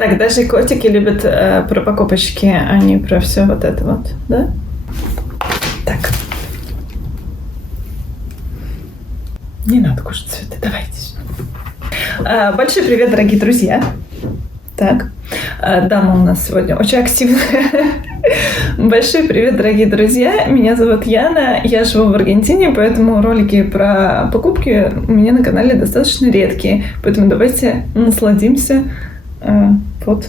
Так, даже котики любят про покупочки, а не про все вот это вот, да? Так. Не надо кушать цветы, давайте. Большой привет, дорогие друзья. Так, дама у нас сегодня очень активная. Большой привет, дорогие друзья. Меня зовут Яна, я живу в Аргентине, поэтому ролики про покупки у меня на канале достаточно редкие. Поэтому давайте насладимся вот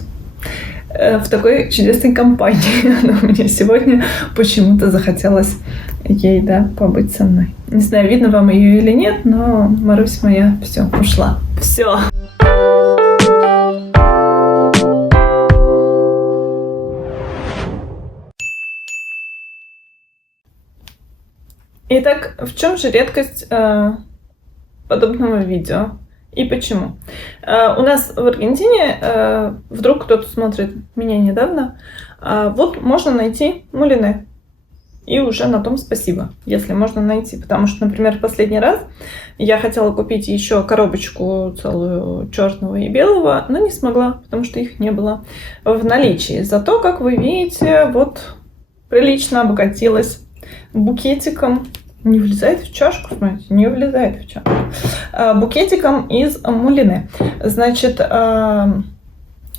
в такой чудесной компании. Она у меня сегодня почему-то захотелось ей, да, побыть со мной. Не знаю, видно вам ее или нет, но Марусь моя все ушла. Все. Итак, в чем же редкость подобного видео и почему? У нас в Аргентине, вдруг кто-то смотрит меня недавно, вот можно найти мулине. И уже на том спасибо, если можно найти. Потому что, например, в последний раз я хотела купить еще коробочку целую черного и белого, но не смогла, потому что их не было в наличии. Зато, как вы видите, вот прилично обогатилась букетиком. Не влезает в чашку, смотрите, не влезает в чашку. Букетиком из мулине. Значит,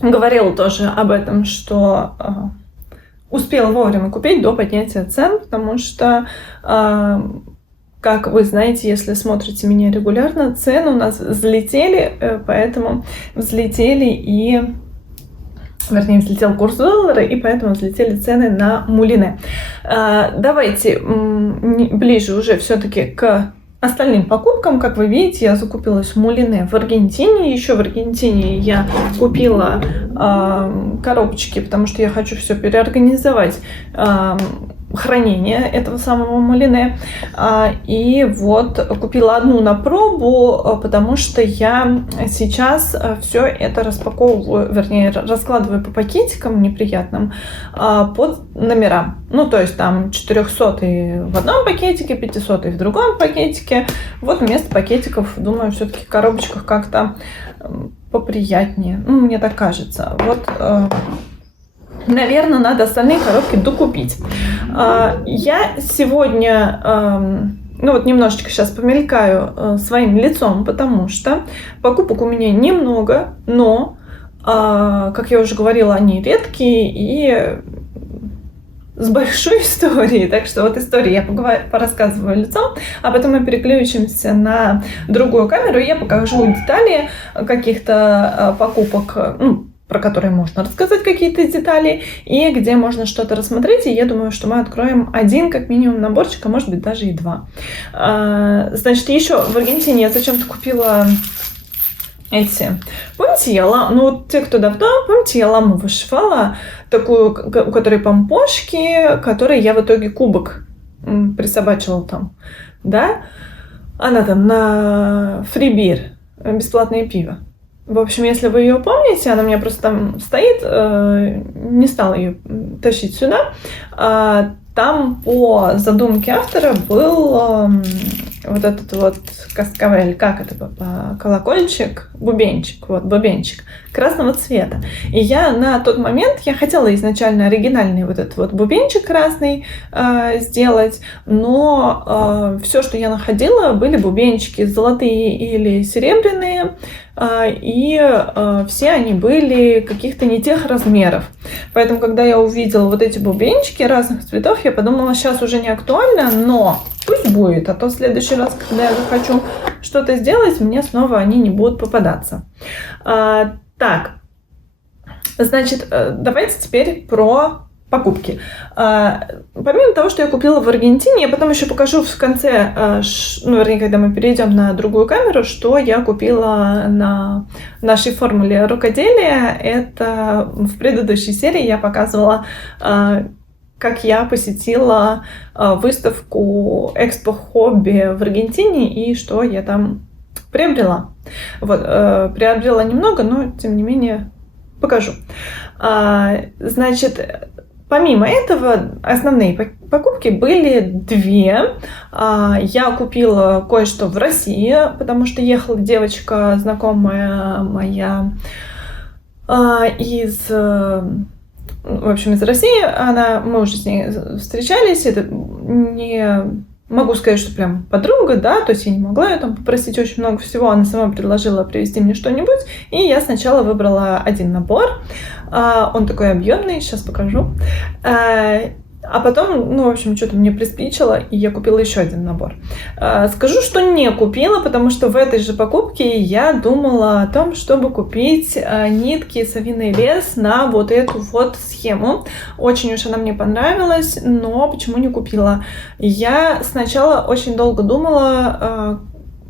говорила тоже об этом, что успела вовремя купить до поднятия цен, потому что, как вы знаете, если смотрите меня регулярно, цены у нас взлетели, поэтому взлетели и... Вернее, взлетел курс доллара, и поэтому взлетели цены на мулине. Давайте ближе уже все-таки к остальным покупкам. Как вы видите, я закупилась мулине в Аргентине. Еще в Аргентине я купила коробочки, потому что я хочу все переорганизовать. Хранение этого самого мулине. И вот купила одну на пробу, потому что я сейчас все это распаковываю, вернее, раскладываю по пакетикам неприятным под номера. Ну, то есть там 400-й в одном пакетике, 500-й в другом пакетике. Вот вместо пакетиков, думаю, все-таки в коробочках как-то поприятнее. Ну, мне так кажется. Вот... Наверное, надо остальные коробки докупить. Я сегодня, ну вот немножечко сейчас помелькаю своим лицом, потому что покупок у меня немного, но, как я уже говорила, они редкие и с большой историей. Так что вот историю я порассказываю лицом, а потом мы переключимся на другую камеру, и я покажу детали каких-то покупок, ну, про которые можно рассказать какие-то детали, и где можно что-то рассмотреть. И я думаю, что мы откроем один, как минимум, наборчик, а может быть даже и два. Значит, еще в Аргентине я зачем-то купила эти... Помните, ну вот те, кто давно, помните, я ламу вышивала, такую, у которой помпошки, которой я в итоге кубок присобачивала там, да? Она там на фрибир, бесплатное пиво. В общем, если вы ее помните, она у меня просто там стоит, не стала ее тащить сюда. Там по задумке автора был вот этот вот каскавель, как это, колокольчик, бубенчик, вот бубенчик красного цвета. И я на тот момент, я хотела изначально оригинальный вот этот вот бубенчик красный сделать, но все, что я находила, были бубенчики золотые или серебряные, и все они были каких-то не тех размеров. Поэтому, когда я увидела вот эти бубенчики разных цветов, я подумала, сейчас уже не актуально, но пусть будет, а то в следующий раз, когда я захочу что-то сделать, мне снова они не будут попадаться. Так, значит, давайте теперь про покупки. Помимо того, что я купила в Аргентине, я потом еще покажу в конце, ну, вернее, когда мы перейдем на другую камеру, что я купила на нашей формуле рукоделия. Это в предыдущей серии я показывала, как я посетила выставку Экспо Хобби в Аргентине и что я там приобрела. Вот, приобрела немного, но тем не менее покажу. Значит, помимо этого, основные покупки были две. Я купила кое-что в России, потому что ехала девочка, знакомая моя, в общем, из России. Мы уже с ней встречались. Это не могу сказать, что прям подруга, да, то есть я не могла ее там попросить очень много всего. Она сама предложила привезти мне что-нибудь, и я сначала выбрала один набор. Он такой объемный, сейчас покажу. А потом, в общем, что-то мне приспичило, и я купила еще один набор. Скажу, что не купила, потому что в этой же покупке я думала о том, чтобы купить нитки совиный лес на вот эту вот схему. Очень уж она мне понравилась, но почему не купила? Я сначала очень долго думала,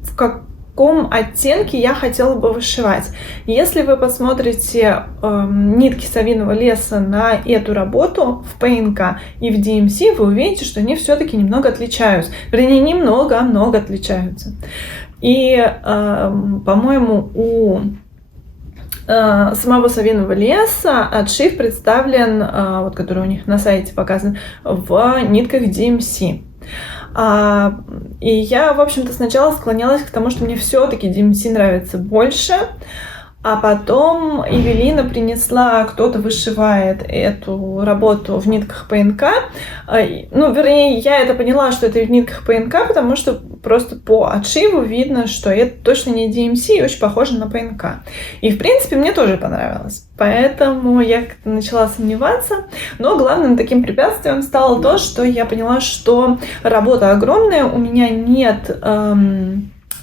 в каком оттенке я хотела бы вышивать. Если вы посмотрите нитки совиного леса на эту работу в ПНК и в DMC, вы увидите, что они все-таки немного отличаются. Вернее, немного, а много отличаются. И, по-моему, у самого совиного леса отшив представлен, вот который у них на сайте показан, в нитках DMC. И я, в общем-то, сначала склонялась к тому, что мне все-таки DMC нравится больше, а потом Эвелина принесла, кто-то вышивает эту работу в нитках ПНК. Вернее, я это поняла, что это в нитках ПНК, потому что просто по отшиву видно, что это точно не DMC и очень похоже на ПНК. И, в принципе, мне тоже понравилось. Поэтому я как-то начала сомневаться. Но главным таким препятствием стало то, что я поняла, что работа огромная, у меня нет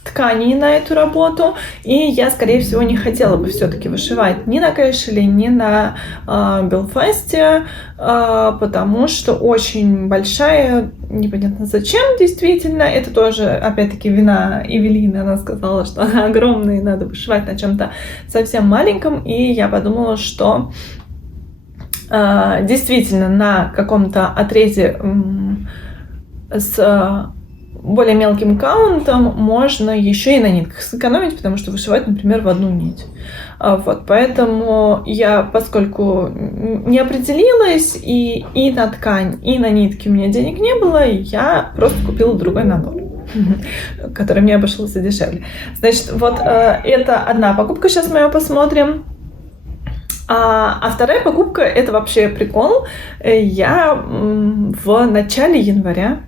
тканей на эту работу, и я, скорее всего, не хотела бы все-таки вышивать ни на Кэшеле, ни на Белфасте, потому что очень большая, непонятно зачем действительно. Это тоже, опять-таки, вина Эвелины. Она сказала, что она огромная, и надо вышивать на чем-то совсем маленьком, и я подумала, что действительно на каком-то отрезе с более мелким каунтом можно еще и на нитках сэкономить, потому что вышивать, например, в одну нить. Поэтому я, поскольку не определилась, и на ткань, и на нитки у меня денег не было, я просто купила другой набор, который мне обошелся дешевле. Значит, это одна покупка, сейчас мы ее посмотрим. А вторая покупка, это вообще прикол. Я в начале января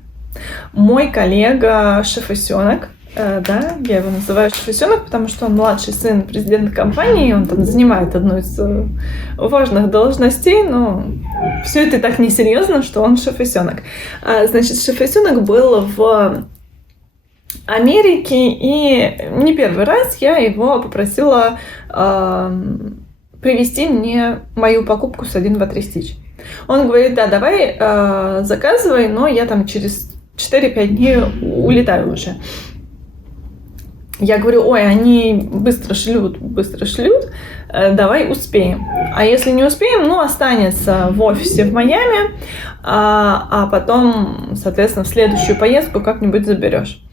мой коллега Шефасенок, да, я его называю Шефасенок, потому что он младший сын президента компании, он там занимает одну из важных должностей, но все это так несерьезно, что он Шефасенок. Значит, Шефасенок был в Америке, и не первый раз я его попросила привезти мне мою покупку с 1, 2, 3 Stitch. Он говорит: да, давай заказывай, но я там через 4-5 дней улетаю уже. Я говорю: ой, они быстро шлют, давай успеем. А если не успеем, останется в офисе в Майами, а потом, соответственно, в следующую поездку как-нибудь заберешь.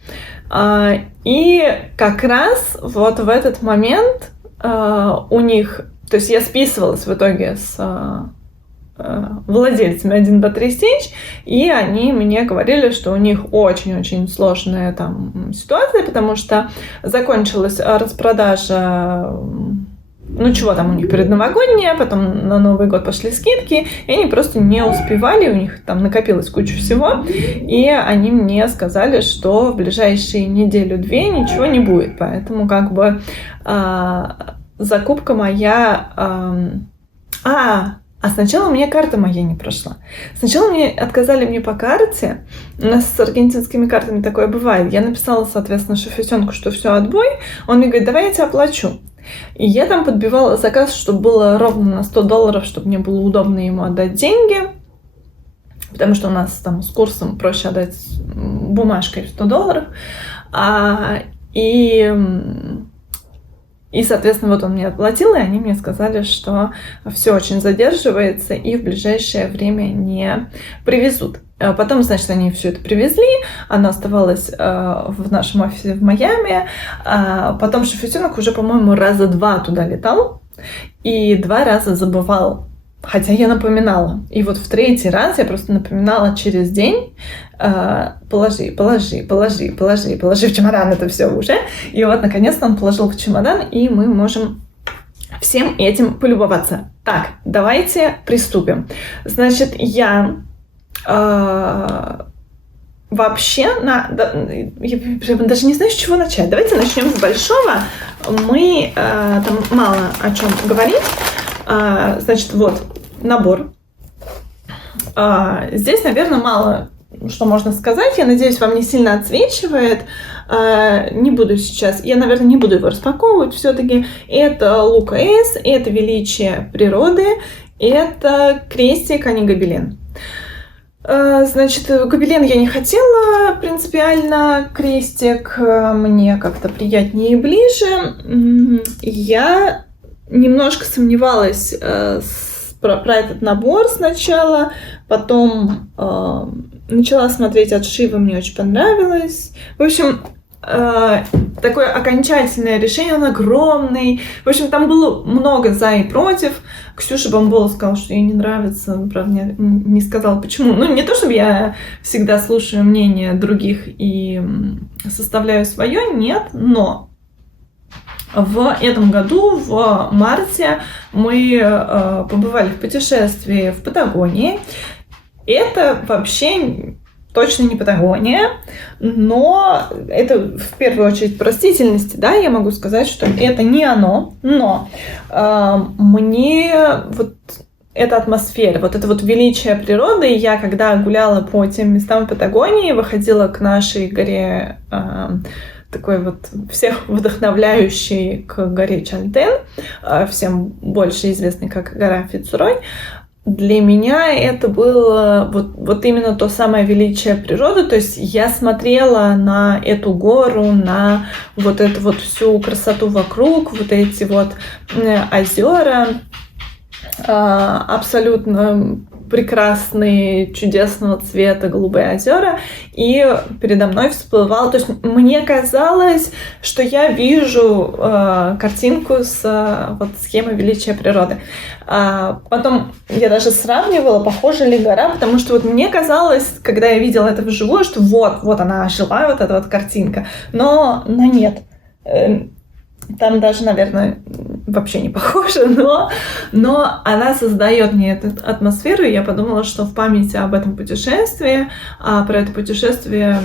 И как раз вот в этот момент у них, то есть я списывалась в итоге с владельцами 1, 2, 3 Stitch, и они мне говорили, что у них очень-очень сложная там ситуация, потому что закончилась распродажа, чего там у них предновогодняя, потом на Новый год пошли скидки, и они просто не успевали, у них там накопилась куча всего, и они мне сказали, что в ближайшие 1-2 недели ничего не будет, поэтому закупка моя... А сначала у меня карта моя не прошла. Сначала отказали мне по карте. У нас с аргентинскими картами такое бывает. Я написала, соответственно, Шефасенку, что все, отбой. Он мне говорит: давай я тебя оплачу. И я там подбивала заказ, чтобы было ровно на $100, чтобы мне было удобно ему отдать деньги. Потому что у нас там с курсом проще отдать бумажкой $100. И, соответственно, вот он мне отплатил, и они мне сказали, что все очень задерживается и в ближайшее время не привезут. Потом, значит, они все это привезли, оно оставалось в нашем офисе в Майами. Потом Шефасенок уже, по-моему, 2 раза туда летал и 2 раза забывал. Хотя я напоминала. И вот в 3-й раз я просто напоминала через день: положи в чемодан это все уже. И вот, наконец-то, он положил в чемодан, и мы можем всем этим полюбоваться. Так, давайте приступим. Значит, я вообще, я даже не знаю, с чего начать. Давайте начнем с большого. Мы там мало о чем говорим. Значит, вот набор. Здесь, наверное, мало что можно сказать. Я надеюсь, вам не сильно отсвечивает. Не буду сейчас, я, наверное, не буду его распаковывать все-таки. Это Лука Эйс, это величие природы, это крестик, а не гобелен. Значит, гобелен я не хотела принципиально, крестик мне как-то приятнее и ближе. Я немножко сомневалась про этот набор сначала, потом начала смотреть отшивы, мне очень понравилось. В общем, такое окончательное решение, он огромный. В общем, там было много за и против. Ксюша Бамбола сказала, что ей не нравится, правда, не сказала почему. Ну, не то, чтобы я всегда слушаю мнение других и составляю свое, нет, но в этом году, в марте, мы побывали в путешествии в Патагонии. Это вообще точно не Патагония, но это в первую очередь по растительности, да, я могу сказать, что это не оно, но мне вот эта атмосфера, вот это вот величие природы, я когда гуляла по тем местам Патагонии, выходила к нашей горе, такой вот всех вдохновляющей к горе Чантен, всем больше известной как гора Фицрой. Для меня это было вот именно то самое величие природы, то есть я смотрела на эту гору, на вот эту вот всю красоту вокруг, вот эти вот озера, абсолютно прекрасные, чудесного цвета голубые озера, и передо мной всплывало, то есть мне казалось, что я вижу картинку с вот схемой величия природы. Потом я даже сравнивала, похожа ли гора, потому что вот мне казалось, когда я видела это вживую, что вот она ожила, вот эта вот картинка, но нет. Там даже, наверное, вообще не похоже, но она создает мне эту атмосферу, и я подумала, что в памяти об этом путешествии, про это путешествие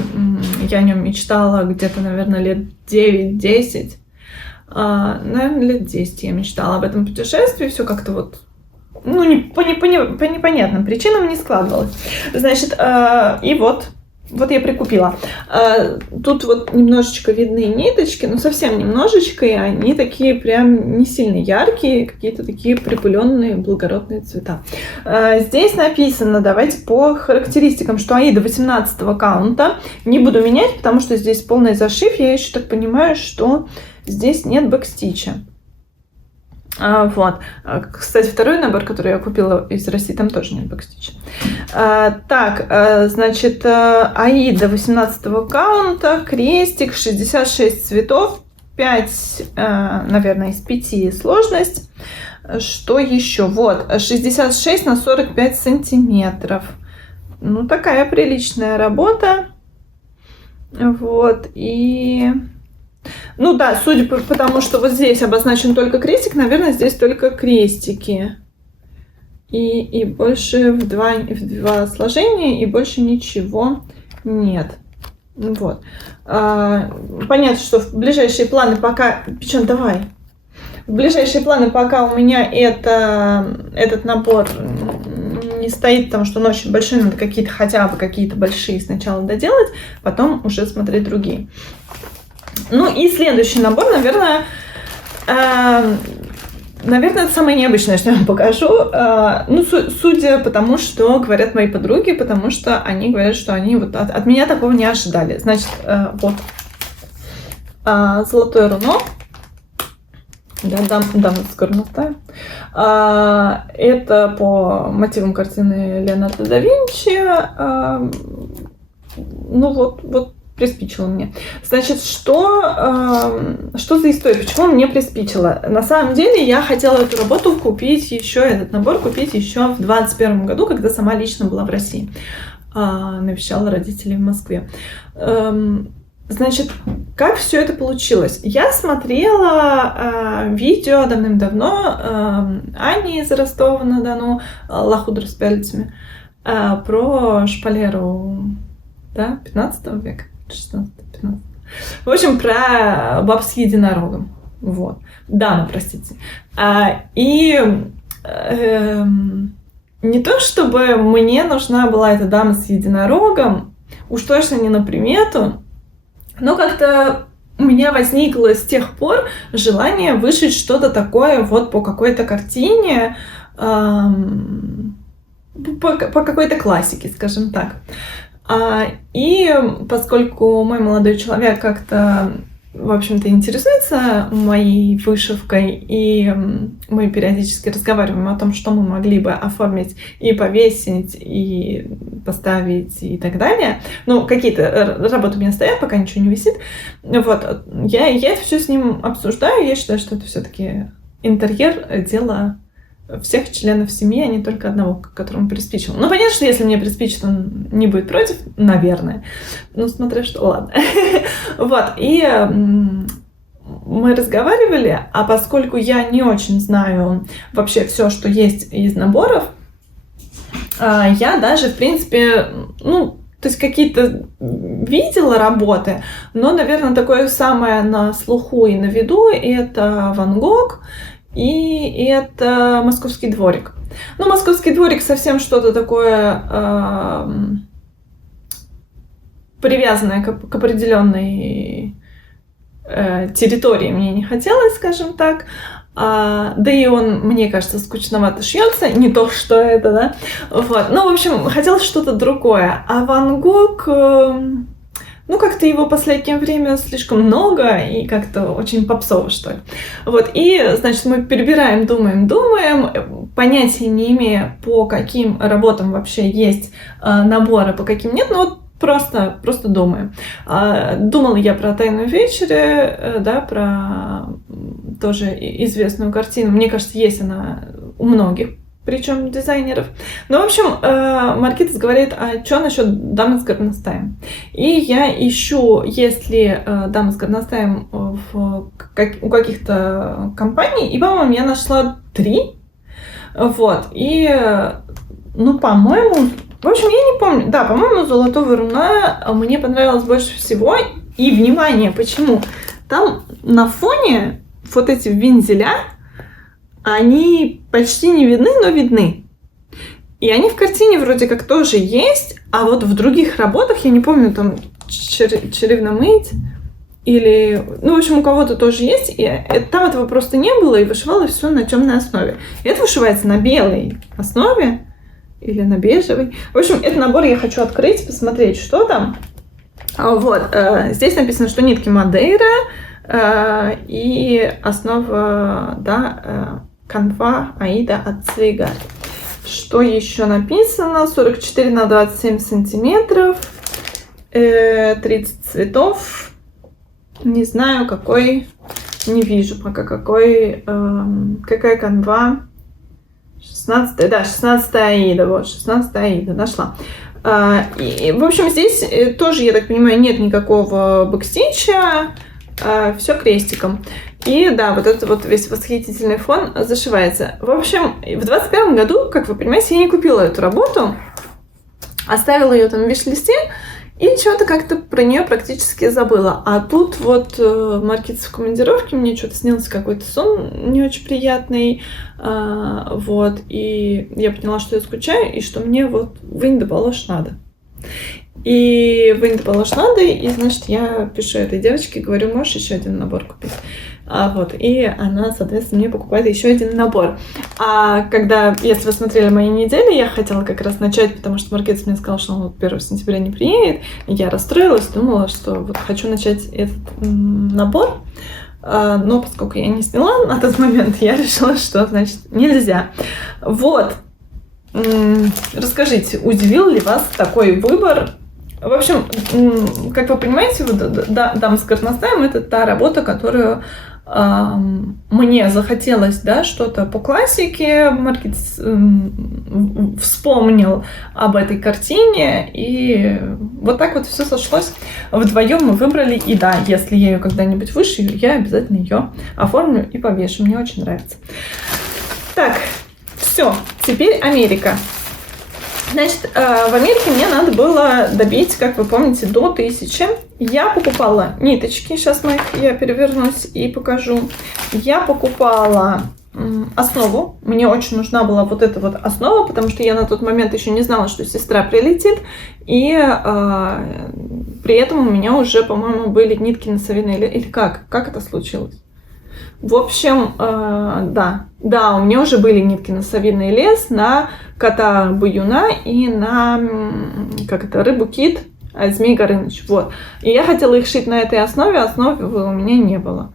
я о нем мечтала где-то, наверное, лет 9-10, наверное, лет 10 я мечтала об этом путешествии, все как-то вот, ну, по непонятным причинам не складывалось. Значит, и вот я прикупила. Тут вот немножечко видны ниточки, но совсем немножечко, и они такие прям не сильно яркие, какие-то такие припыленные, благородные цвета. Здесь написано, давайте по характеристикам, что Аида 18 каунта. Не буду менять, потому что здесь полный зашив. Я еще так понимаю, что здесь нет бэкстича. Вот. Кстати, второй набор, который я купила из России, там тоже нет бэкстича. Так, значит, Аида 18 каунта, крестик, 66 цветов, 5, наверное, из 5 сложность. Что еще? Вот, 66 на 45 сантиметров. Ну, такая приличная работа. Вот, и... Ну да, судя по тому, что вот здесь обозначен только крестик, наверное, здесь только крестики. И больше в два сложения, и больше ничего нет. Вот. Понятно, что в ближайшие планы пока... Печен, давай. В ближайшие планы пока у меня этот набор не стоит, потому что он очень большой, надо хотя бы какие-то большие сначала доделать, потом уже смотреть другие. Ну и следующий набор, наверное, это самое необычное, что я вам покажу. Ну, судя по тому, что говорят мои подруги, потому что они говорят, что они вот от меня такого не ожидали. Значит, вот золотое руно. Да, скоро наставим. Это по мотивам картины Леонардо да Винчи. Ну вот. Приспичило мне. Значит, что за история? Почему мне приспичило? На самом деле, я хотела эту работу купить еще, этот набор купить еще в 2021 году, когда сама лично была в России. Навещала родителей в Москве. Значит, как все это получилось? Я смотрела видео давным-давно Ани из Ростова-на-Дону, лохудра с пяльцами, про шпалеру, да, 15 века, 16-15. В общем, про баб с единорогом. Вот. Дама, простите. И не то, чтобы мне нужна была эта дама с единорогом, уж точно не на примету, но как-то у меня возникло с тех пор желание вышить что-то такое вот по какой-то картине, по какой-то классике, скажем так. И поскольку мой молодой человек как-то, в общем-то, интересуется моей вышивкой, и мы периодически разговариваем о том, что мы могли бы оформить и повесить, и поставить, и так далее. Ну, какие-то работы у меня стоят, пока ничего не висит. Вот. Я это все с ним обсуждаю. Я считаю, что это все-таки интерьер — дело всех членов семьи, а не только одного, которому приспичило. Ну, понятно, что если мне приспичит, он не будет против, наверное. Ну, смотря что, ладно. Вот, и мы разговаривали, а поскольку я не очень знаю вообще все, что есть из наборов, я даже, в принципе, то есть какие-то видела работы, но, наверное, такое самое на слуху и на виду — это Ван Гог, и это «Московский дворик». Ну, «Московский дворик» совсем что-то такое привязанное к определенной территории мне не хотелось, скажем так. Да и он, мне кажется, скучновато шьется, не то, что это, да. Вот. Ну, в общем, хотелось что-то другое. А Ван Гог... как-то его в последнее время слишком много и как-то очень попсово, что ли. Вот, и, значит, мы перебираем, думаем, понятия не имея, по каким работам вообще есть наборы, по каким нет, просто думаем. Думала я про «Тайну вечери», да, про тоже известную картину. Мне кажется, есть она у многих, причем дизайнеров. Ну, в общем, Маркитас говорит, а что насчет дамы с горностаем? И я ищу, есть ли дамы с горностаем у каких-то компаний, и, по-моему, я нашла 3. Вот, и, по-моему, в общем, я не помню. Да, по-моему, «Золотого руна» мне понравилось больше всего. И, внимание, почему? Там на фоне вот эти вензеля, они почти не видны, но видны. И они в картине вроде как тоже есть, а вот в других работах, я не помню, там черевномыть или... в общем, у кого-то тоже есть, и там этого просто не было, и вышивалось все на темной основе. И это вышивается на белой основе или на бежевой. В общем, этот набор я хочу открыть, посмотреть, что там. Вот. Здесь написано, что нитки Мадейра и основа, да, канва Аида от Цвейга. Что еще написано? 44 на 27 сантиметров, 30 цветов. Не знаю, какой, не вижу пока какой, какая канва. 16, да, 16 Аида, вот, 16 Аида, нашла. И, в общем, здесь тоже, я так понимаю, нет никакого бэкстича, все крестиком. И да, вот этот вот весь восхитительный фон зашивается. В общем, в 2021 году, как вы понимаете, я не купила эту работу, оставила ее там в виш-листе и что-то как-то про нее практически забыла. А тут вот Маркитас в командировке, мне что-то снился какой-то сон не очень приятный, вот, и я поняла, что я скучаю, и что мне вот вынь да положь надо. И вынь да положь надо, и, значит, я пишу этой девочке, говорю, можешь еще один набор купить? Вот, и она, соответственно, мне покупает еще один набор. Когда, если вы смотрели мои недели, я хотела как раз начать, потому что Маркитас мне сказал, что он вот 1 сентября не приедет, и я расстроилась, думала, что вот хочу начать этот набор, но поскольку я не сняла на тот момент, я решила, что, значит, нельзя. Вот. Расскажите, удивил ли вас такой выбор? В общем, как вы понимаете, вот, «Дама с горностаем» — это та работа, которую мне захотелось, да, что-то по классике, маркет вспомнил об этой картине, и вот так вот все сошлось. Вдвоем мы выбрали, и да, если я ее когда-нибудь вышью, я обязательно ее оформлю и повешу. Мне очень нравится. Так, все, теперь Америка. Значит, в Америке мне надо было добить, как вы помните, до 1000. Я покупала ниточки, сейчас я перевернусь и покажу. Я покупала основу. Мне очень нужна была вот эта вот основа, потому что я на тот момент еще не знала, что сестра прилетит. И при этом у меня уже, по-моему, были нитки на совиной или как? Как это случилось? В общем, да, у меня уже были нитки на совиный лес, на кота-баюна и на, рыбу-кит Змей Горыныч. Вот. И я хотела их шить на этой основе, основы у меня не было.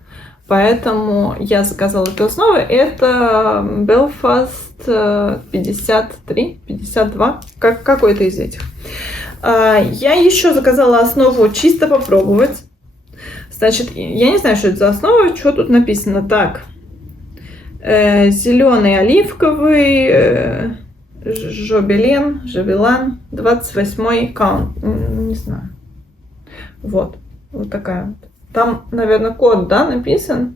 Поэтому я заказала эту основу. Это Belfast 53, 52, какой-то из этих. Я еще заказала основу чисто попробовать. Значит, я не знаю, что это за основа, что тут написано. Так, зеленый оливковый, Жобелан, 28-й каунт. Не знаю. Вот такая вот. Там, наверное, код, да, написан.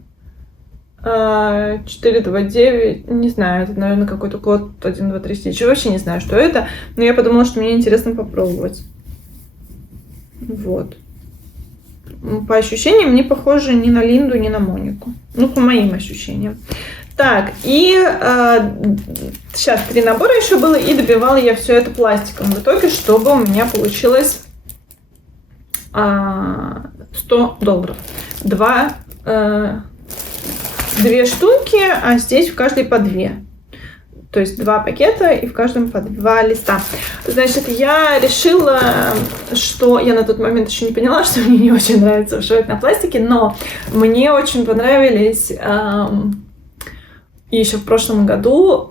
429, не знаю, это, наверное, какой-то код 1, 2, 3, 4. Вообще не знаю, что это. Но я подумала, что мне интересно попробовать. Вот. По ощущениям не похоже ни на Линду, ни на Монику. Ну, по моим ощущениям. Так, и сейчас 3 набора еще было, и добивала я все это пластиком. В итоге, чтобы у меня получилось $100. 2 штуки, а здесь в каждой по 2. То есть 2 пакета и в каждом по 2 листа. Значит, я решила, что я на тот момент еще не поняла, что мне не очень нравится вышивать на пластике, но мне очень понравились еще в прошлом году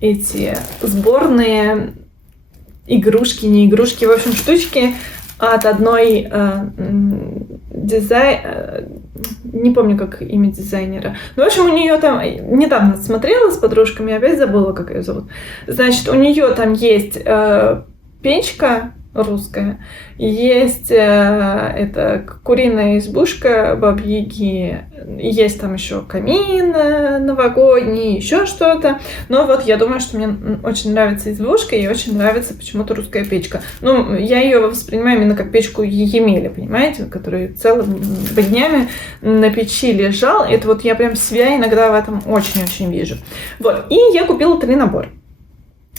эти сборные игрушки, не игрушки, в общем, штучки от одной не помню, как имя дизайнера. Ну, в общем, у нее там... Недавно смотрела с подружками, опять забыла, как ее зовут. Значит, у нее там есть печка русская, есть это куриная избушка Бабы-Яги, есть там еще камин новогодний, еще что-то. Но вот я думаю, что мне очень нравится избушка и очень нравится почему-то русская печка. Ну, я ее воспринимаю именно как печку Емеля, понимаете, который целыми днями на печи лежал. Это вот я прям себя иногда в этом очень-очень вижу. Вот, и я купила 3 набора.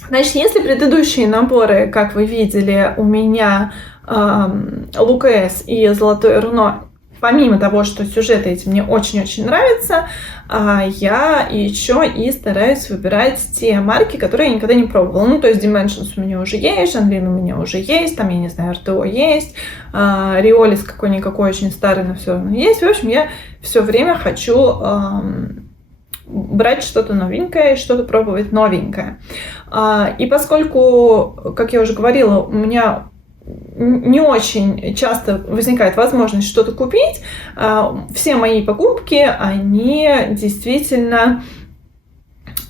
Значит, если предыдущие наборы, как вы видели, у меня ЛКС и Золотое руно, помимо того, что сюжеты эти мне очень-очень нравятся, я еще и стараюсь выбирать те марки, которые я никогда не пробовала. Ну, то есть Dimensions у меня уже есть, Жанлин у меня уже есть, там, я не знаю, РТО есть, Риолис какой-никакой очень старый, но все равно есть. В общем, я все время хочу брать что-то новенькое, что-то пробовать новенькое. И поскольку, как я уже говорила, у меня не очень часто возникает возможность что-то купить, все мои покупки, они действительно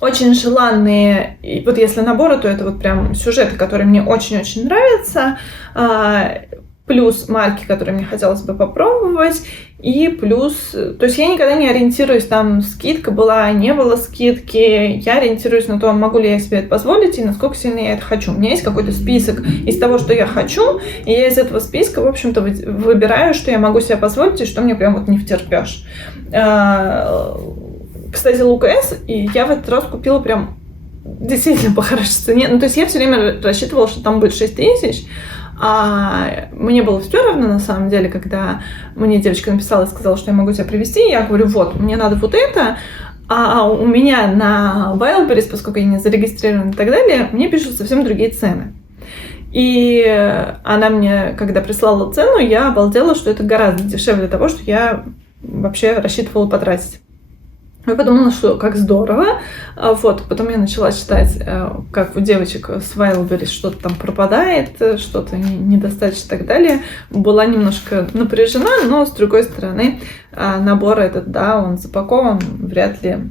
очень желанные. И вот если наборы, то это вот прям сюжеты, которые мне очень-очень нравятся, плюс марки, которые мне хотелось бы попробовать, и плюс... То есть я никогда не ориентируюсь, там скидка была, не было скидки, я ориентируюсь на то, могу ли я себе это позволить и насколько сильно я это хочу. У меня есть какой-то список из того, что я хочу, и я из этого списка, в общем-то, выбираю, что я могу себе позволить и что мне прям вот не втерпёшь. Кстати, ЛКС, и я в этот раз купила прям действительно по хорошей цене. Ну, то есть я все время рассчитывала, что там будет 6000, а мне было все равно, на самом деле, когда мне девочка написала и сказала, что я могу тебя привезти, я говорю, вот, мне надо вот это, а у меня на Wildberries, поскольку я не зарегистрирована и так далее, мне пишут совсем другие цены. И она мне, когда прислала цену, я обалдела, что это гораздо дешевле того, что я вообще рассчитывала потратить. Я подумала, что как здорово. Вот, потом я начала читать, как у девочек с Wildberries что-то там пропадает, что-то недостаточно и так далее. Была немножко напряжена, но с другой стороны, набор этот, да, он запакован, вряд ли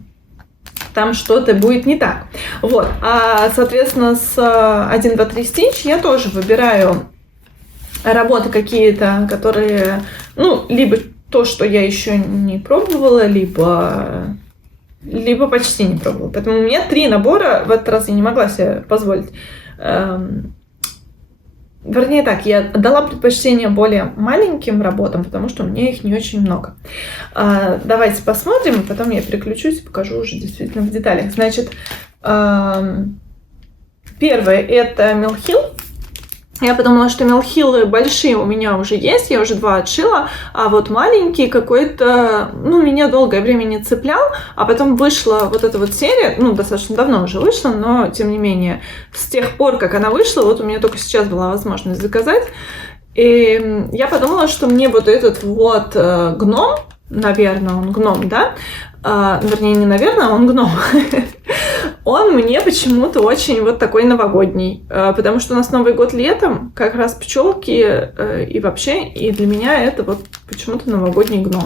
там что-то будет не так. Вот, соответственно, с 1, 2, 3 Stitch я тоже выбираю работы какие-то, которые, либо то, что я еще не пробовала, либо почти не пробовала. Поэтому у меня 3 набора в этот раз я не могла себе позволить. Вернее так, я дала предпочтение более маленьким работам, потому что у меня их не очень много. Давайте посмотрим, потом я переключусь и покажу уже действительно в деталях. Значит, первое это Mill Hill. Я подумала, что Mill Hill большие у меня уже есть, я уже 2 отшила, а вот маленький какой-то, меня долгое время не цеплял, а потом вышла вот эта вот серия, достаточно давно уже вышла, но тем не менее, с тех пор, как она вышла, вот у меня только сейчас была возможность заказать, и я подумала, что мне вот этот вот гном, наверное, он гном, да? Вернее, не наверное, он гном. Он мне почему-то очень вот такой новогодний. Потому что у нас Новый год летом, как раз пчелки и вообще, и для меня это вот почему-то новогодний гном.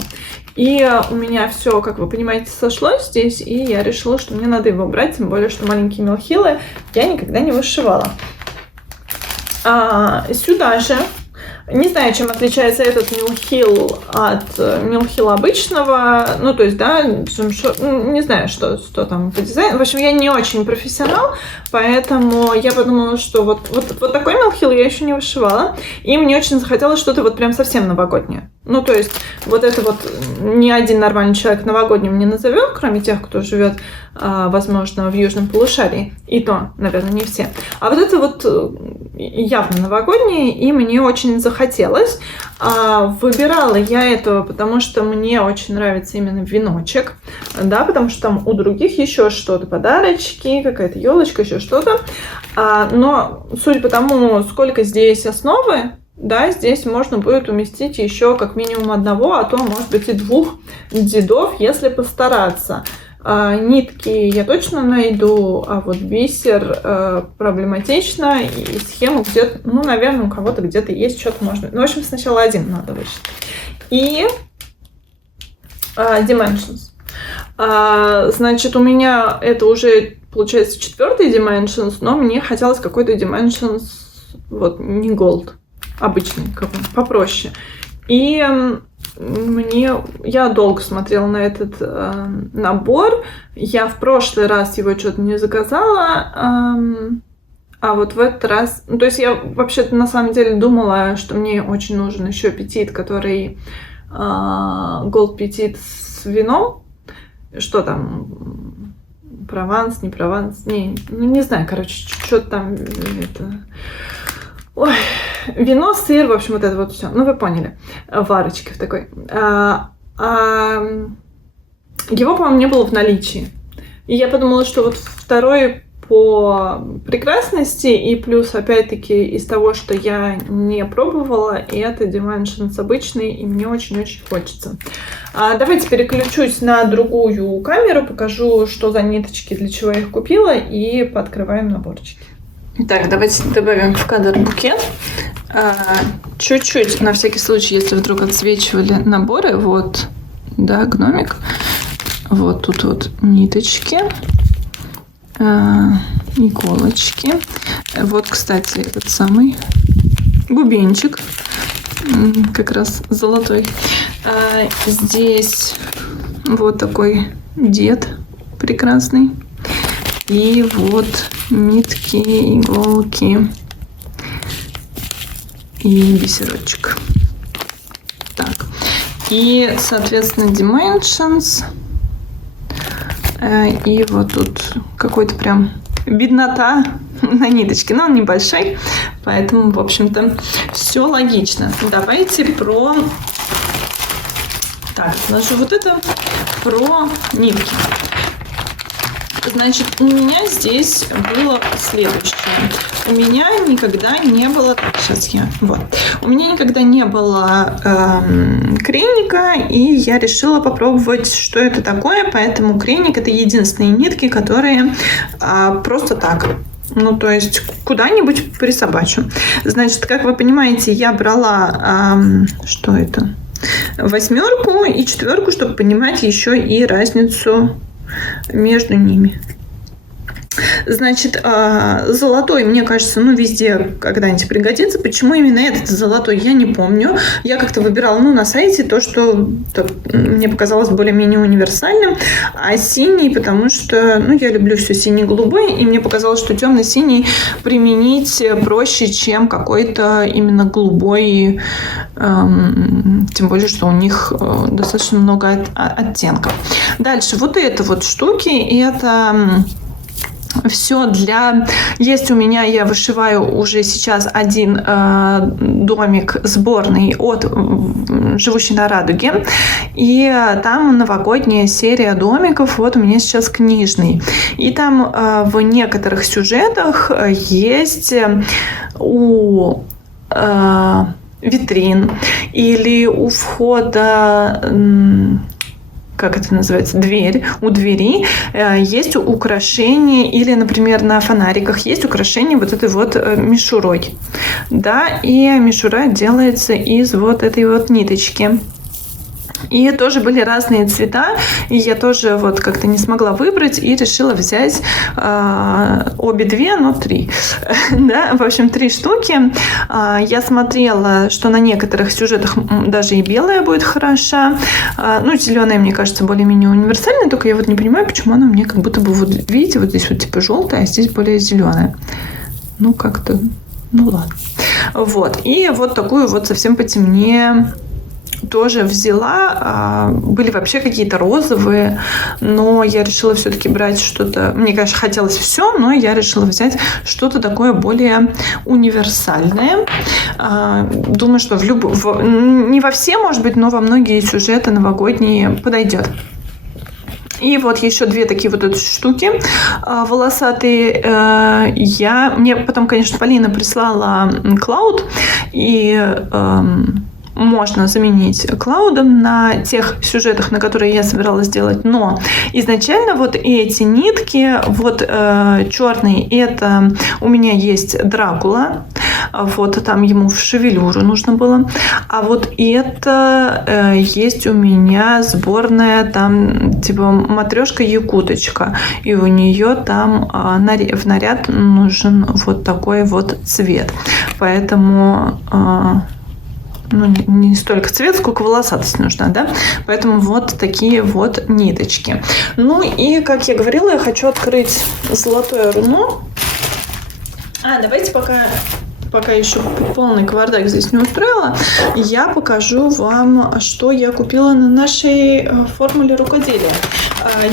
И у меня все, как вы понимаете, сошлось здесь, и я решила, что мне надо его брать, тем более, что маленькие Mill Hill я никогда не вышивала. Сюда же, не знаю, чем отличается этот Mill Hill от Mill Hill обычного, то есть, да, не знаю, что там по дизайну. В общем, я не очень профессионал, поэтому я подумала, что вот такой Mill Hill я еще не вышивала, и мне очень захотелось что-то вот прям совсем новогоднее. То есть, вот это вот ни один нормальный человек новогодним не назовет, кроме тех, кто живет, возможно, в южном полушарии, и то, наверное, не все. А вот это вот явно новогоднее, и мне очень захотелось. Выбирала я это, потому что мне очень нравится именно веночек, да, потому что там у других еще что-то, подарочки, какая-то елочка, еще что-то. Но судя по тому, сколько здесь основы, да, здесь можно будет уместить еще как минимум 1, а то, может быть, и 2 дедов, если постараться. Нитки я точно найду, а вот бисер проблематично, и схему где-то, наверное, у кого-то где-то есть, что-то можно. В общем, сначала 1 надо вышить. И Dimensions. Значит, у меня это уже, получается, 4-й Dimensions, но мне хотелось какой-то Dimensions, вот, не Gold, обычный, попроще. И я долго смотрела на этот набор. Я в прошлый раз его что-то не заказала, а вот в этот раз... то есть я вообще-то на самом деле думала, что мне очень нужен еще петит, который Gold петит с вином. Что там? Прованс, не Прованс? Не знаю, короче, что-то там... Ой, вино, сыр, в общем, вот это вот все. Вы поняли. Варочки в такой. Его, по-моему, не было в наличии. И я подумала, что вот второй по прекрасности и плюс, опять-таки, из того, что я не пробовала, и это Dimensions обычный, и мне очень-очень хочется. Давайте переключусь на другую камеру, покажу, что за ниточки, для чего я их купила, и пооткрываем наборчики. Так, давайте добавим в кадр букет. Чуть-чуть, на всякий случай, если вдруг отсвечивали наборы, вот, да, гномик. Вот тут вот ниточки, иголочки. Вот, кстати, этот самый бубенчик, как раз золотой. Здесь вот такой дед прекрасный. И вот нитки, иголки и бисерочек. Так. И, соответственно, Dimensions. И вот тут какой-то прям виднота на ниточке. Но он небольшой, поэтому, в общем-то, все логично. Давайте про... Так, сложу вот это про нитки. Значит, у меня здесь было следующее. у меня никогда не было... Сейчас я... Вот. У меня никогда не было креника, и я решила попробовать, что это такое. Поэтому креник — это единственные нитки, которые просто так... Ну, то есть, куда-нибудь присобачу. Значит, как вы понимаете, я брала... что это? 8 и 4, чтобы понимать еще и разницу между ними. Значит, золотой, мне кажется, ну, везде когда-нибудь пригодится. Почему именно этот золотой, я не помню. Я как-то выбирала, ну, на сайте то, что мне показалось более-менее универсальным. А синий, потому что, ну, я люблю все синий-голубой, и мне показалось, что темно-синий применить проще, чем какой-то именно голубой, тем более, что у них достаточно много оттенков. Дальше, вот это вот штуки, это... Все для... Есть у меня, я вышиваю уже сейчас один домик сборный от «Живущей на радуге». И там новогодняя серия домиков. Вот у меня сейчас книжный. И там в некоторых сюжетах есть у витрин или у входа... как это называется, дверь, у двери есть украшения, или, например, на фонариках есть украшения вот этой вот мишурой, да, и мишура делается из вот этой вот ниточки. И тоже были разные цвета, и я тоже вот как-то не смогла выбрать и решила взять обе две, но 3. Да, в общем, 3 штуки. Я смотрела, что на некоторых сюжетах даже и белая будет хороша. Ну, зеленая, мне кажется, более-менее универсальная, только я вот не понимаю, почему она мне как будто бы, вот видите, вот здесь вот типа желтая, а здесь более зеленая. Ну, как-то, ну ладно. Вот, и вот такую вот совсем потемнее тоже взяла. Были вообще какие-то розовые, но я решила все-таки брать что-то... Мне, конечно, хотелось все, но я решила взять что-то такое более универсальное. Думаю, что не во все, может быть, но во многие сюжеты новогодние подойдет. И вот еще 2 такие вот эти штуки волосатые. Мне потом, конечно, Полина прислала Cloud, и... можно заменить клаудом на тех сюжетах, на которые я собиралась сделать. Но изначально вот эти нитки, вот черный, это у меня есть Дракула, вот там ему в шевелюру нужно было. А вот это есть у меня сборная там типа матрешка-якуточка. И у нее там в наряд нужен вот такой вот цвет. Поэтому... ну, не столько цвет, сколько волосатость нужна, да? Поэтому вот такие вот ниточки. Ну и, как я говорила, я хочу открыть золотое руно. Давайте пока еще полный кавардак здесь не устроила, я покажу вам, что я купила на нашей формуле рукоделия.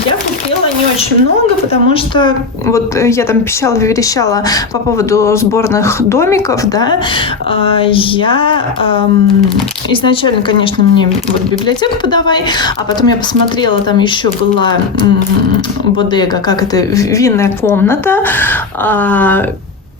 Я купила не очень много, потому что вот я там пищала-верещала по поводу сборных домиков, да. Я изначально, конечно, мне вот библиотеку подавай, а потом я посмотрела, там еще была бодега, как это, винная комната,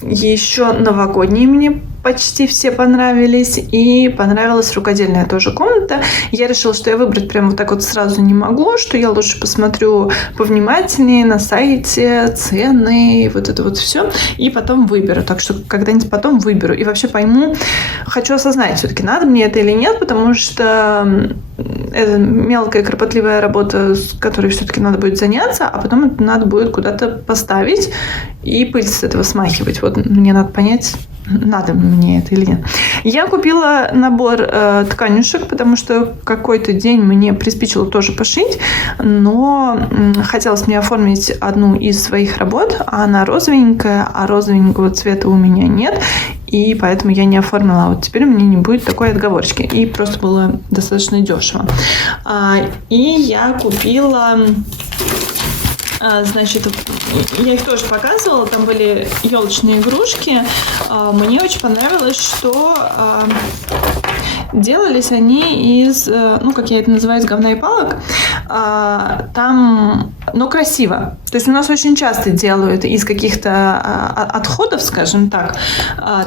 еще новогодние мне почти все понравились, и понравилась рукодельная тоже комната. Я решила, что я выбрать прямо вот так вот сразу не могу, что я лучше посмотрю повнимательнее на сайте, цены, вот это вот все, и потом выберу. Так что когда-нибудь потом выберу. И вообще пойму, хочу осознать, все-таки надо мне это или нет, потому что это мелкая кропотливая работа, с которой все-таки надо будет заняться, а потом это надо будет куда-то поставить и пыль с этого смахивать. Вот мне надо понять, надо мне это или нет. Я купила набор тканюшек, потому что какой-то день мне приспичило тоже пошить, но хотелось мне оформить одну из своих работ, а она розовенькая, а розовенького цвета у меня нет, и поэтому я не оформила. Вот теперь у меня не будет такой отговорочки. И просто было достаточно дешево. И я купила... Значит, я их тоже показывала, там были елочные игрушки. Мне очень понравилось, что делались они из, ну, как я это называю, из говна и палок. Там, но красиво. То есть у нас очень часто делают из каких-то отходов, скажем так,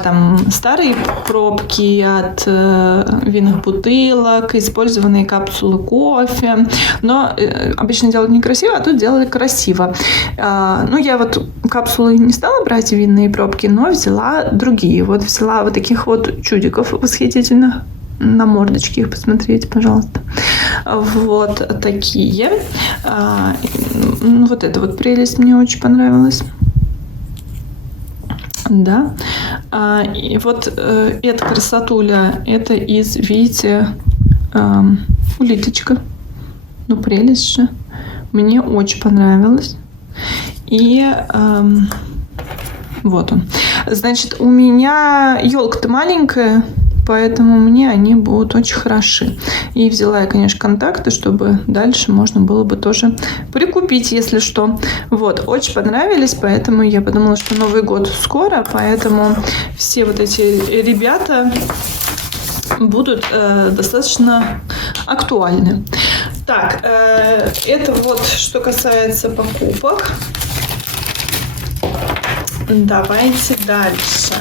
там старые пробки от винных бутылок, использованные капсулы кофе. Но обычно делают некрасиво, а тут делали красиво. Ну, я вот капсулы не стала брать, винные пробки, но взяла другие. Вот взяла вот таких вот чудиков восхитительных. На мордочке их посмотрите, пожалуйста. Вот такие. Вот эта вот прелесть мне очень понравилась. Да. И вот эта красотуля, это из, видите, улиточка. Ну, прелесть же. Мне очень понравилось. И вот он. Значит, у меня елка-то маленькая, поэтому мне они будут очень хороши. И взяла я, конечно, контакты, чтобы дальше можно было бы тоже прикупить, если что. Вот, очень понравились, поэтому я подумала, что Новый год скоро, поэтому все вот эти ребята будут достаточно актуальны. Так, это вот что касается покупок. Давайте дальше.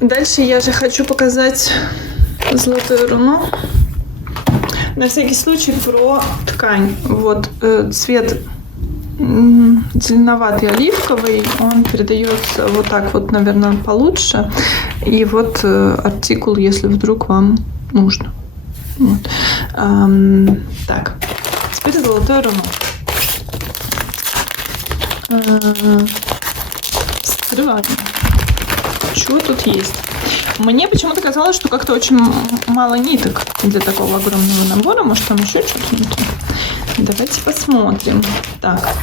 Дальше я же хочу показать золотое руно. На всякий случай про ткань. Вот цвет зеленоватый, оливковый, он передается вот так вот, наверное, получше. И вот артикул, если вдруг вам нужно. Вот. Так, теперь золотое руно. Вскрываем. Что тут есть? Мне почему-то казалось, что как-то очень мало ниток для такого огромного набора. Может, там еще что-то не то? Давайте посмотрим. Так.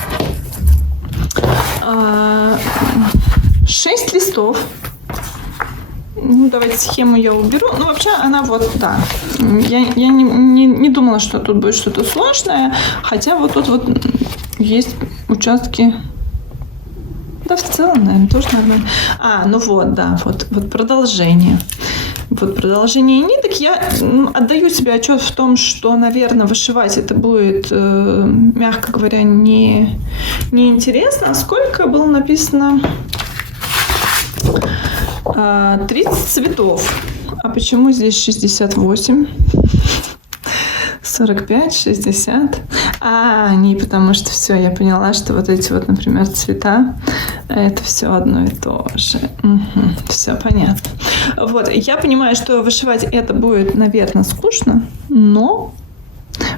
6 листов. Ну, давайте схему я уберу. Ну, вообще, она вот, да. Я не думала, что тут будет что-то сложное. Хотя вот тут вот есть участки. Да, в целом, наверное, тоже нормально. Ну вот, да, вот продолжение. Вот продолжение ниток. Я отдаю себе отчет в том, что, наверное, вышивать это будет, мягко говоря, не интересно. Сколько было написано? 30 цветов. А почему здесь 68? 45, 60. Не, потому что все, я поняла, что вот эти вот, например, цвета, это все одно и то же. Угу, все понятно. Вот, я понимаю, что вышивать это будет, наверное, скучно, но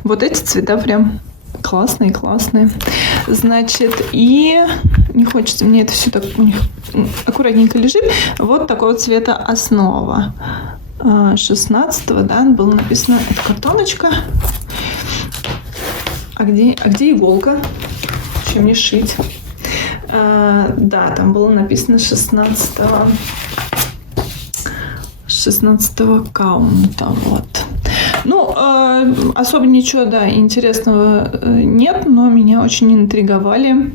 вот эти цвета прям классные. Значит, и не хочется мне это все так у них аккуратненько лежит. Вот такого цвета основа. 16-го, да, было написано, это картоночка. А где иголка? Чем мне шить? Да, там было написано 16-го каунта, вот. Ну, особо ничего, да, интересного нет, но меня очень интриговали.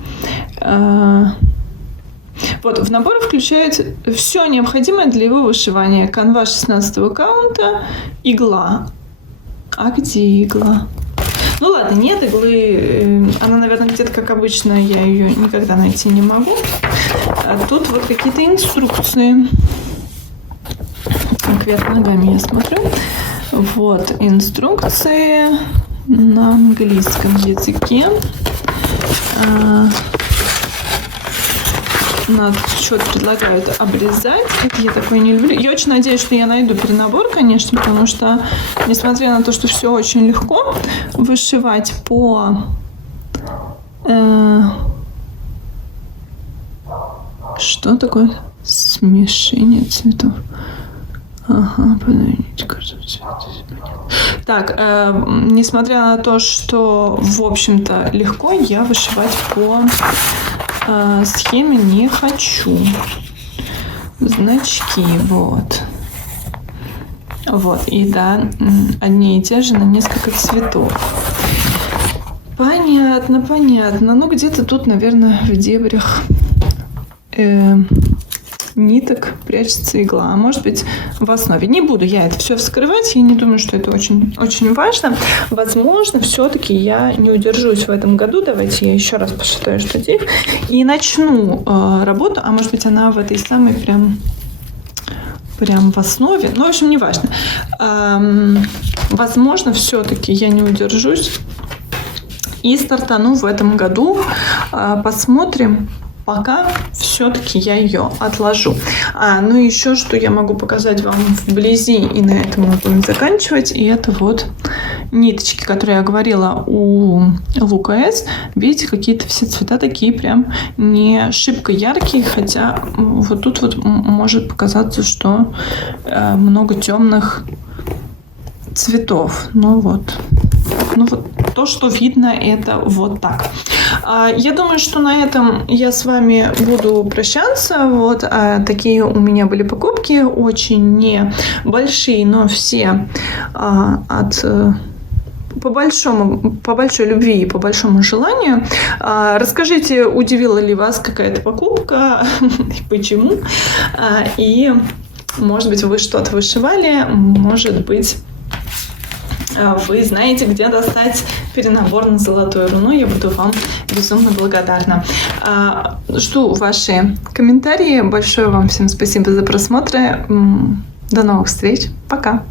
Вот, в набор включает все необходимое для его вышивания. Канва 16-го каунта, игла. А где игла? Ну ладно, нет иглы. Она, наверное, где-то, как обычно, я ее никогда найти не могу. А тут вот какие-то инструкции. Кверх ногами я смотрю. Вот, инструкции на английском языке. Нас что-то предлагают обрезать. Это я такое не люблю. Я очень надеюсь, что я найду перенабор, конечно, потому что, несмотря на то, что все очень легко вышивать по... Что такое? Смешение цветов. Ага, подождите, кажется, так, несмотря на то, что, в общем-то, легко, я вышивать по схеме не хочу. Значки, вот. Вот, и да, одни и те же на несколько цветов. Понятно, понятно. Ну, где-то тут, наверное, в дебрях ниток прячется игла. А может быть, в основе. Не буду я это все вскрывать. Я не думаю, что это очень, очень важно. Возможно, все-таки я не удержусь в этом году. Давайте я еще раз посчитаю, что здесь. И начну работу. А может быть, она в этой самой прям в основе. Ну, в общем, не важно. Возможно, все-таки я не удержусь и стартану в этом году. Посмотрим. Пока все-таки я ее отложу. Ну и еще, что я могу показать вам вблизи, и на этом мы будем заканчивать. И это вот ниточки, которые я говорила у ЛКС. Видите, какие-то все цвета такие прям не шибко яркие, хотя вот тут вот может показаться, что много темных цветов. Ну вот то, что видно, это вот так. Я думаю, что на этом я с вами буду прощаться. Вот такие у меня были покупки, очень небольшие, но все по большой любви и по большому желанию. Расскажите, удивила ли вас какая-то покупка и почему. И, может быть, вы что-то вышивали, может быть, вы знаете, где достать перенабор на золотую руну. Я буду вам безумно благодарна. Жду ваши комментарии. Большое вам всем спасибо за просмотр. До новых встреч. Пока.